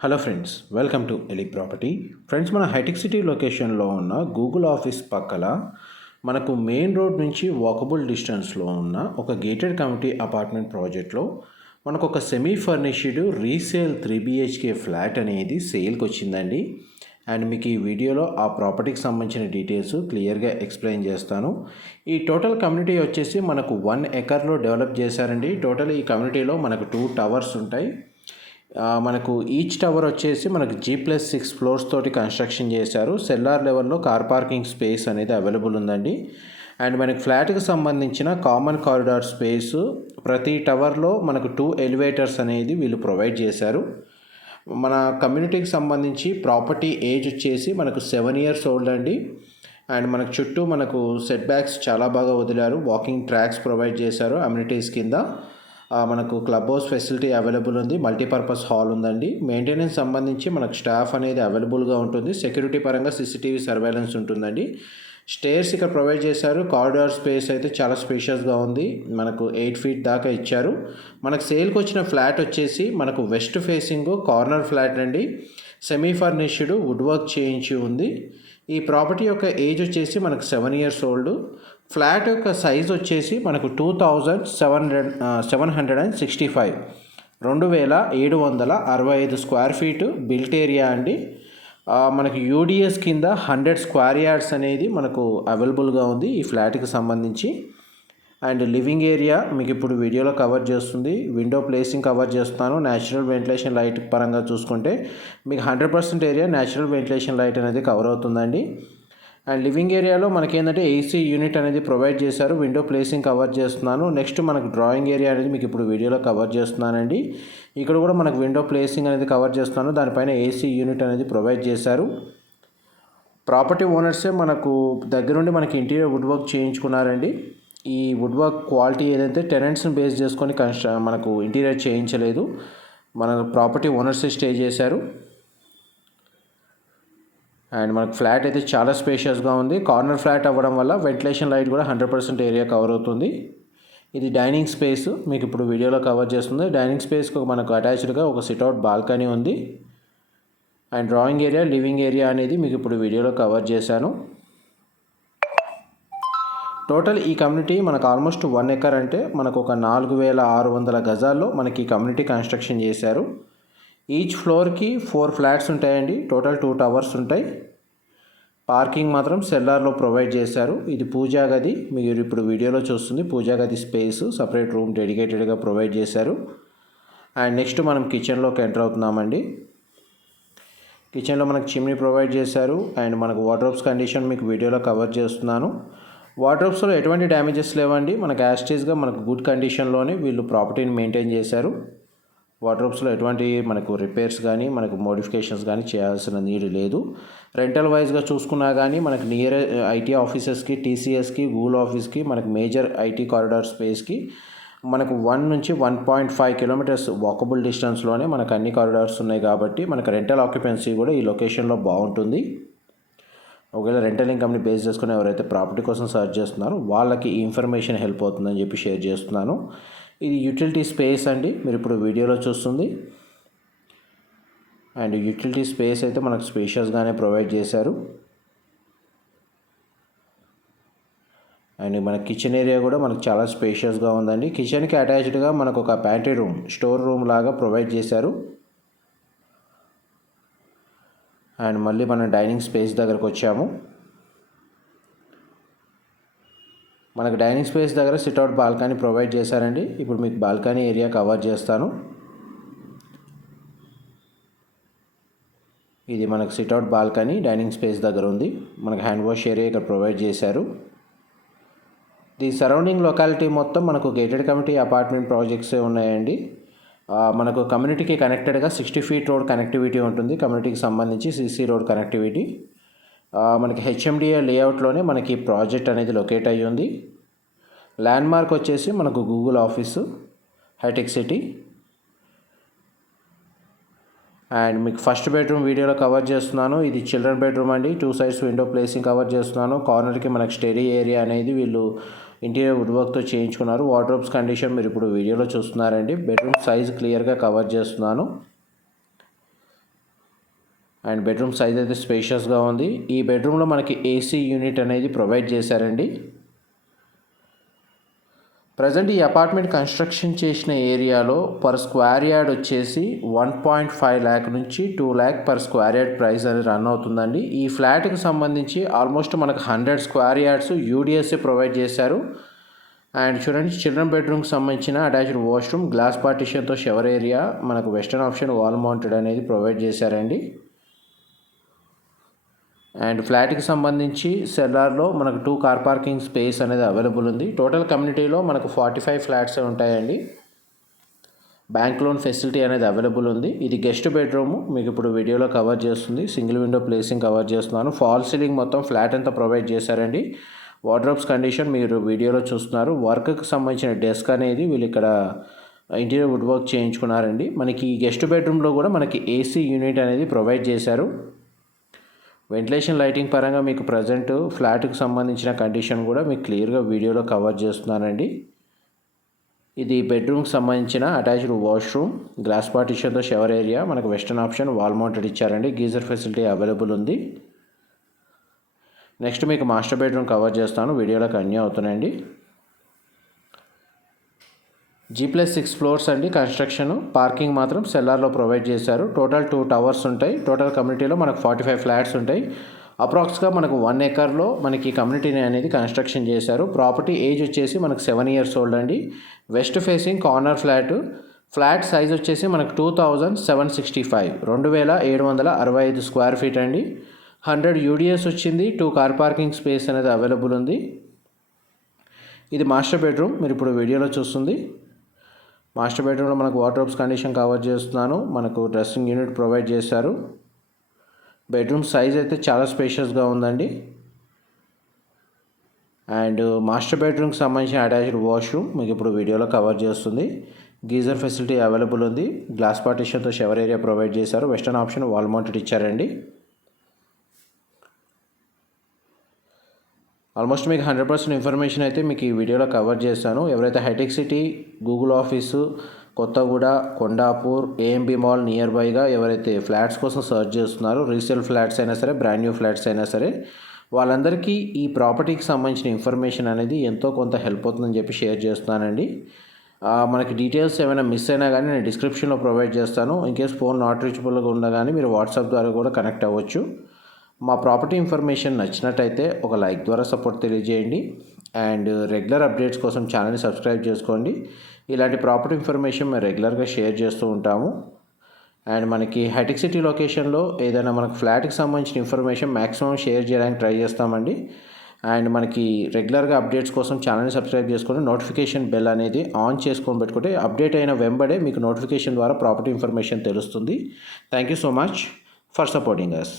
Hello friends welcome to Eli property friends మన Hitec City లొకేషన్లో ఉన్న గూగుల్ ఆఫీస్ పక్కల మనకు మెయిన్ రోడ్ నుంచి వాకబుల్ డిస్టెన్స్లో ఉన్న ఒక గేటెడ్ కమిటీ అపార్ట్మెంట్ ప్రాజెక్ట్లో మనకు ఒక semi furnished resale three BHK flat అనేది సేల్కి వచ్చిందండి. అండ్ మీకు ఈ వీడియోలో ఆ ప్రాపర్టీకి సంబంధించిన డీటెయిల్స్ క్లియర్గా ఎక్స్ప్లెయిన్ చేస్తాను. ఈ టోటల్ కమ్యూనిటీ వచ్చేసి మనకు వన్ ఎకర్లో డెవలప్ చేశారండి. టోటల్ ఈ కమ్యూనిటీలో మనకు టూ టవర్స్ ఉంటాయి. మనకు ఈచ్ టవర్ వచ్చేసి మనకు జీ ప్లస్ సిక్స్ ఫ్లోర్స్ తోటి కన్స్ట్రక్షన్ చేశారు. సెల్లార్ లెవెల్లో కార్ పార్కింగ్ స్పేస్ అనేది అవైలబుల్ ఉందండి. అండ్ మనకి ఫ్లాట్కి సంబంధించిన కామన్ కారిడార్ స్పేస్ ప్రతి టవర్లో మనకు టూ ఎలివేటర్స్ అనేది వీళ్ళు ప్రొవైడ్ చేశారు. మన కమ్యూనిటీకి సంబంధించి ప్రాపర్టీ ఏజ్ వచ్చేసి మనకు సెవెన్ ఇయర్స్ ఓల్డ్ అండి. అండ్ మనకు చుట్టూ మనకు సెట్ బ్యాక్స్ చాలా బాగా వదిలారు. వాకింగ్ ట్రాక్స్ ప్రొవైడ్ చేశారు అమ్యూనిటీస్ కింద. మనకు క్లబ్ హౌస్ ఫెసిలిటీ అవైలబుల్ ఉంది మల్టీపర్పస్ హాల్ ఉందండి. మెయింటెనెన్స్ సంబంధించి మనకు స్టాఫ్ అనేది అవైలబుల్గా ఉంటుంది సెక్యూరిటీ పరంగా సీసీటీవీ సర్వేలెన్స్ ఉంటుందండి. స్టేర్స్ ఇక్కడ ప్రొవైడ్ చేశారు కారిడార్ స్పేస్ అయితే చాలా స్పేషియస్గా ఉంది మనకు ఎయిట్ ఫీట్ దాకా ఇచ్చారు. మనకు సేల్కి వచ్చిన ఫ్లాట్ వచ్చేసి మనకు వెస్ట్ ఫేసింగ్ కార్నర్ ఫ్లాట్ అండి. సెమీ ఫర్నిష్డ్ వుడ్ వర్క్ చేయించి ఉంది. ఈ ప్రాపర్టీ యొక్క ఏజ్ వచ్చేసి మనకు సెవెన్ ఇయర్స్ ఓల్డ్. ఫ్లాట్ యొక్క సైజ్ వచ్చేసి మనకు two thousand seven hundred seven hundred and sixty five. రెండు వేల ఏడు వందల అరవై ఐదు స్క్వేర్ ఫీటు బిల్ట్ ఏరియా అండి. మనకి యూడిఎస్ కింద హండ్రెడ్ స్క్వేర్ యార్డ్స్ అనేది మనకు అవైలబుల్గా ఉంది ఈ ఫ్లాట్కి సంబంధించి. అండ్ లివింగ్ ఏరియా మీకు ఇప్పుడు వీడియోలో కవర్ చేస్తుంది. విండో ప్లేసింగ్ కవర్ చేస్తున్నాను. న్యాచురల్ వెంటిలేషన్ లైట్ పరంగా చూసుకుంటే మీకు hundred percent area natural ventilation light అనేది కవర్ అవుతుందండి. లివింగ్ ఏరియాలో మనకేంటంటే ఏసీ యూనిట్ అనేది ప్రొవైడ్ చేశారు. విండో ప్లేసింగ్ కవర్ చేస్తున్నాను. నెక్స్ట్ మనకు డ్రాయింగ్ ఏరియా అనేది మీకు ఇప్పుడు వీడియోలో కవర్ చేస్తున్నానండి. ఇక్కడ కూడా మనకు విండో ప్లేసింగ్ అనేది కవర్ చేస్తున్నాను. దానిపైన ఏసీ యూనిట్ అనేది ప్రొవైడ్ చేశారు. ప్రాపర్టీ ఓనర్సే మనకు దగ్గరుండి మనకి ఇంటీరియర్ వుడ్ వర్క్ చేయించుకున్నారండి. ఈ వుడ్ వర్క్ క్వాలిటీ ఏదైతే టెనెంట్స్ని బేస్ చేసుకొని కన్స్ట్ర మనకు ఇంటీరియర్ చేయించలేదు. మన ప్రాపర్టీ ఓనర్సే స్టే చేశారు. అండ్ మనకు ఫ్లాట్ అయితే చాలా స్పేషియస్గా ఉంది. కార్నర్ ఫ్లాట్ అవ్వడం వల్ల వెంటిలేషన్ లైట్ కూడా హండ్రెడ్ పర్సెంట్ ఏరియా కవర్ అవుతుంది. ఇది డైనింగ్ స్పేస్. మీకు ఇప్పుడు వీడియోలో కవర్ చేస్తుంది. డైనింగ్ స్పేస్కి మనకు అటాచ్డ్గా ఒక సిట్అవుట్ బాల్కనీ ఉంది. And drawing area living area అనేది మీకు ఇప్పుడు వీడియోలో కవర్ చేశాను. టోటల్ ఈ కమ్యూనిటీ మనకు ఆల్మోస్ట్ వన్ ఎకర్ అంటే మనకు ఒక నాలుగు వేల ఆరు వందల గజాల్లో మనకి ఈ కమ్యూనిటీ కన్స్ట్రక్షన్ చేశారు. ఈచ్ ఫ్లోర్కి ఫోర్ ఫ్లాట్స్ ఉంటాయండి. టోటల్ టూ టవర్స్ ఉంటాయి. పార్కింగ్ మాత్రం సెల్లార్లో ప్రొవైడ్ చేశారు. ఇది పూజా గది. మీరు ఇప్పుడు వీడియోలో చూస్తుంది పూజా గది స్పేస్. సపరేట్ రూమ్ డెడికేటెడ్గా ప్రొవైడ్ చేశారు. అండ్ నెక్స్ట్ మనం కిచెన్లోకి ఎంటర్ అవుతున్నామండి. కిచెన్లో మనకు చిమ్నీ ప్రొవైడ్ చేశారు. అండ్ మనకు వాటర్ కండిషన్ మీకు వీడియోలో కవర్ చేస్తున్నాను. వార్డ్రోబ్స్లో ఎటువంటి డ్యామేజెస్ లేవండి. మనకు యాస్టేజ్గా మనకు గుడ్ కండిషన్లోనే వీళ్ళు ప్రాపర్టీని మెయింటైన్ చేశారు. వార్డ్రోబ్స్లో ఎటువంటి మనకు రిపేర్స్ కానీ మనకు మోడిఫికేషన్స్ కానీ చేయాల్సిన నీడ్ లేదు. రెంటల్ వైజ్గా చూసుకున్నా కానీ మనకు నియర్ ఐటీ ఆఫీసెస్కి టీసీఎస్కి గూగుల్ ఆఫీస్కి మనకు మేజర్ ఐటీ కారిడార్ స్పేస్కి మనకు వన్ నుంచి one point five kilometres walkable డిస్టెన్స్లోనే మనకు అన్ని కారిడార్స్ ఉన్నాయి కాబట్టి మనకు రెంటల్ ఆక్యుపెన్సీ కూడా ఈ లొకేషన్లో బాగుంటుంది. ఒకవేళ రెంటల్ ఇన్కమ్ని బేస్ చేసుకుని ఎవరైతే ప్రాపర్టీ కోసం సర్చ్ చేస్తున్నారో వాళ్ళకి ఈ ఇన్ఫర్మేషన్ హెల్ప్ అవుతుందని చెప్పి షేర్ చేస్తున్నాను. ఇది యూటిలిటీ స్పేస్ అండి. మీరు ఇప్పుడు వీడియోలో చూస్తుంది. అండ్ యూటిలిటీ స్పేస్ అయితే మనకు స్పేషియస్గానే ప్రొవైడ్ చేశారు. అండ్ మన కిచెన్ ఏరియా కూడా మనకు చాలా స్పేషియస్గా ఉందండి. కిచెన్కి అటాచ్డ్గా మనకు ఒక ప్యాంట్రీ రూమ్ స్టోర్ రూమ్ లాగా ప్రొవైడ్ చేశారు. అండ్ మళ్ళీ మనం డైనింగ్ స్పేస్ దగ్గరకు వచ్చాము. మనకు డైనింగ్ స్పేస్ దగ్గర సిట్అవుట్ బాల్కనీ ప్రొవైడ్ చేశారండి. ఇప్పుడు మీకు బాల్కనీ ఏరియా కవర్ చేస్తాను. ఇది మనకు సిట్అవుట్ బాల్కనీ డైనింగ్ స్పేస్ దగ్గర ఉంది. మనకు హ్యాండ్ వాష్ ఏరియా ఇక్కడ ప్రొవైడ్ చేశారు. ది సరౌండింగ్ లొకాలిటీ మొత్తం మనకు గేటెడ్ కమిటీ అపార్ట్మెంట్ ప్రాజెక్ట్సే ఉన్నాయండి. మనకు కమ్యూనిటీకి కనెక్టెడ్గా సిక్స్టీ ఫీట్ రోడ్ కనెక్టివిటీ ఉంటుంది. కమ్యూనిటీకి సంబంధించి సీసీ రోడ్ కనెక్టివిటీ. మనకి హెచ్ఎండిఏ లేఅవుట్లోనే మనకి ప్రాజెక్ట్ అనేది లొకేట్ అయ్యి ఉంది. ల్యాండ్ మార్క్ వచ్చేసి మనకు Google office Hitec City. And మీకు ఫస్ట్ బెడ్రూమ్ వీడియోలో కవర్ చేస్తున్నాను. ఇది చిల్డ్రన్ బెడ్రూమ్ అండి. Two sides window placing cover చేస్తున్నాను. కార్నర్కి మనకు స్టడీ ఏరియా అనేది వీళ్ళు ఇంటీరియర్ వుడ్ వర్క్తో చేయించుకున్నారు. వార్డ్రోబ్స్ కండిషన్ మీరు ఇప్పుడు వీడియోలో చూస్తున్నారండి. బెడ్రూమ్ సైజ్ క్లియర్గా కవర్ చేస్తున్నాను. అండ్ బెడ్రూమ్ సైజ్ అయితే స్పేషియస్గా ఉంది. ఈ బెడ్రూమ్లో మనకి ఏసీ యూనిట్ అనేది ప్రొవైడ్ చేశారండి. ప్రజెంట్ ఈ అపార్ట్మెంట్ కన్స్ట్రక్షన్ చేసిన ఏరియాలో పర్ స్క్వేర్ యార్డ్ వచ్చేసి వన్ పాయింట్ ఫైవ్ ల్యాక్ నుంచి two lakh per square yard price అనేది రన్ అవుతుందండి. ఈ ఫ్లాట్కి సంబంధించి ఆల్మోస్ట్ మనకు హండ్రెడ్ స్క్వేర్ యార్డ్స్ యూడిఎస్ఏ ప్రొవైడ్ చేశారు. అండ్ చూడండి చిల్డ్రన్ బెడ్రూమ్కి సంబంధించిన అటాచ్డ్ వాష్రూమ్ గ్లాస్ పార్టిషన్తో షవర్ ఏరియా మనకు వెస్టర్న్ ఆప్షన్ వాల్ మౌంటెడ్ అనేది ప్రొవైడ్ చేశారండి. అండ్ ఫ్లాట్కి సంబంధించి సెల్లార్లో మనకు టూ కార్ పార్కింగ్ స్పేస్ అనేది అవైలబుల్ ఉంది. టోటల్ కమ్యూనిటీలో మనకు ఫార్టీ ఫైవ్ ఫ్లాట్స్ ఉంటాయండి. బ్యాంక్ లోన్ ఫెసిలిటీ అనేది అవైలబుల్ ఉంది. ఇది గెస్ట్ బెడ్రూమ్. మీకు ఇప్పుడు వీడియోలో కవర్ చేస్తుంది. సింగిల్ విండో ప్లేసింగ్ కవర్ చేస్తున్నాను. ఫాల్ సీలింగ్ మొత్తం ఫ్లాట్ అంతా ప్రొవైడ్ చేశారండి. వార్డ్రోబ్స్ కండిషన్ మీరు వీడియోలో చూస్తున్నారు. వర్క్కి సంబంధించిన డెస్క్ అనేది వీళ్ళు ఇక్కడ ఇంటీరియర్ వుడ్ వర్క్ చేయించుకున్నారండి. మనకి గెస్ట్ బెడ్రూమ్లో కూడా మనకి ఏసీ యూనిట్ అనేది ప్రొవైడ్ చేశారు. వెంటిలేషన్ లైటింగ్ పరంగా మీకు ప్రజెంట్ ఫ్లాట్కి సంబంధించిన కండిషన్ కూడా మీకు క్లియర్గా వీడియోలో కవర్ చేస్తున్నానండి. ఇది బెడ్రూమ్కి సంబంధించిన అటాచ్డ్ వాష్రూమ్ గ్లాస్ పార్టిషన్తో షవర్ ఏరియా మనకు వెస్టర్న్ ఆప్షన్ వాల్ మౌంటెడ్ ఇచ్చారండి. గీజర్ ఫెసిలిటీ అవైలబుల్ ఉంది. నెక్స్ట్ మీకు మాస్టర్ బెడ్రూమ్ కవర్ చేస్తాను. వీడియోలో కన్యూ అవుతున్నాయండి. జీ ప్లస్ సిక్స్ ఫ్లోర్స్ అండి. కన్స్ట్రక్షన్ పార్కింగ్ మాత్రం సెల్లార్లో ప్రొవైడ్ చేశారు. టోటల్ టూ టవర్స్ ఉంటాయి. టోటల్ కమ్యూనిటీలో మనకు ఫార్టీ ఫైవ్ ఫ్లాట్స్ ఉంటాయి. అప్రాక్స్గా మనకు వన్ ఏకర్లో మనకి కమ్యూనిటీని అనేది కన్స్ట్రక్షన్ చేశారు. ప్రాపర్టీ ఏజ్ వచ్చేసి మనకు సెవెన్ ఇయర్స్ ఓల్డ్ అండి. West facing corner flat flat size వచ్చేసి మనకు two thousand seven sixty five రెండు వేల ఏడు వందల అరవై ఐదు స్క్వేర్ ఫీట్ అండి. హండ్రెడ్ యూడిఎస్ వచ్చింది. టూ కార్ పార్కింగ్ స్పేస్ అనేది అవైలబుల్ ఉంది. ఇది మాస్టర్ బెడ్రూమ్ మీరు ఇప్పుడు వీడియోలో చూస్తుంది. మాస్టర్ బెడ్రూమ్లో మనకు వార్డ్రోబ్స్ కండిషన్ కవర్ చేస్తున్నాను. మనకు డ్రెస్సింగ్ యూనిట్ ప్రొవైడ్ చేశారు. బెడ్రూమ్ సైజ్ అయితే చాలా స్పేషియస్గా ఉందండి. అండ్ మాస్టర్ బెడ్రూమ్కి సంబంధించిన అటాచ్డ్ వాష్రూమ్ మీకు ఇప్పుడు వీడియోలో కవర్ చేస్తుంది. గీజర్ ఫెసిలిటీ అవైలబుల్ ఉంది. గ్లాస్ పార్టిషన్తో షవర్ ఏరియా ప్రొవైడ్ చేశారు. వెస్టర్న్ ఆప్షన్ వాల్ మౌంటెడ్ ఇచ్చారండి. ఆల్మోస్ట్ మీకు హండ్రెడ్ పర్సెంట్ ఇన్ఫర్మేషన్ అయితే మీకు ఈ వీడియోలో కవర్ చేశాను ఎవరైతే hitech City Google office Kothaguda Kondapur AMB mall near బైగా ఎవరైతే ఫ్లాట్స్ కోసం సర్చ్ చేస్తున్నారో రీసేల్ ఫ్లాట్స్ అయినా సరే బ్రాండ్ న్యూ ఫ్లాట్స్ అయినా సరే వాళ్ళందరికీ ఈ ప్రాపర్టీకి సంబంధించిన ఇన్ఫర్మేషన్ అనేది ఎంతో కొంత హెల్ప్ అవుతుందని చెప్పి షేర్ చేస్తున్నానండి. మనకి డీటెయిల్స్ ఏమైనా మిస్ అయినా కానీ నేను డిస్క్రిప్షన్లో ప్రొవైడ్ చేస్తాను. ఇన్కేస్ ఫోన్ నాట్ రీచబుల్గా ఉండగానే మీరు వాట్సాప్ ద్వారా కూడా కనెక్ట్ అవ్వచ్చు. మా ప్రాపర్టీ ఇన్ఫర్మేషన్ నచ్చినట్టయితే ఒక లైక్ ద్వారా సపోర్ట్ తెలియజేయండి. అండ్ రెగ్యులర్ అప్డేట్స్ కోసం ఛానల్ని సబ్స్క్రైబ్ చేసుకోండి. ఇలాంటి ప్రాపర్టీ ఇన్ఫర్మేషన్ మేము రెగ్యులర్గా షేర్ చేస్తూ ఉంటాము. అండ్ మనకి హైటెక్ సిటీ లొకేషన్లో ఏదైనా మనకు ఫ్లాట్కి సంబంధించిన ఇన్ఫర్మేషన్ మ్యాక్సిమం షేర్ చేయడానికి ట్రై చేస్తామండి. అండ్ మనకి రెగ్యులర్గా అప్డేట్స్ కోసం ఛానల్ని సబ్స్క్రైబ్ చేసుకొని నోటిఫికేషన్ బెల్ అనేది ఆన్ చేసుకొని పెట్టుకుంటే అప్డేట్ అయిన వెంబడే మీకు నోటిఫికేషన్ ద్వారా ప్రాపర్టీ ఇన్ఫర్మేషన్ తెలుస్తుంది. Thank you so much for supporting us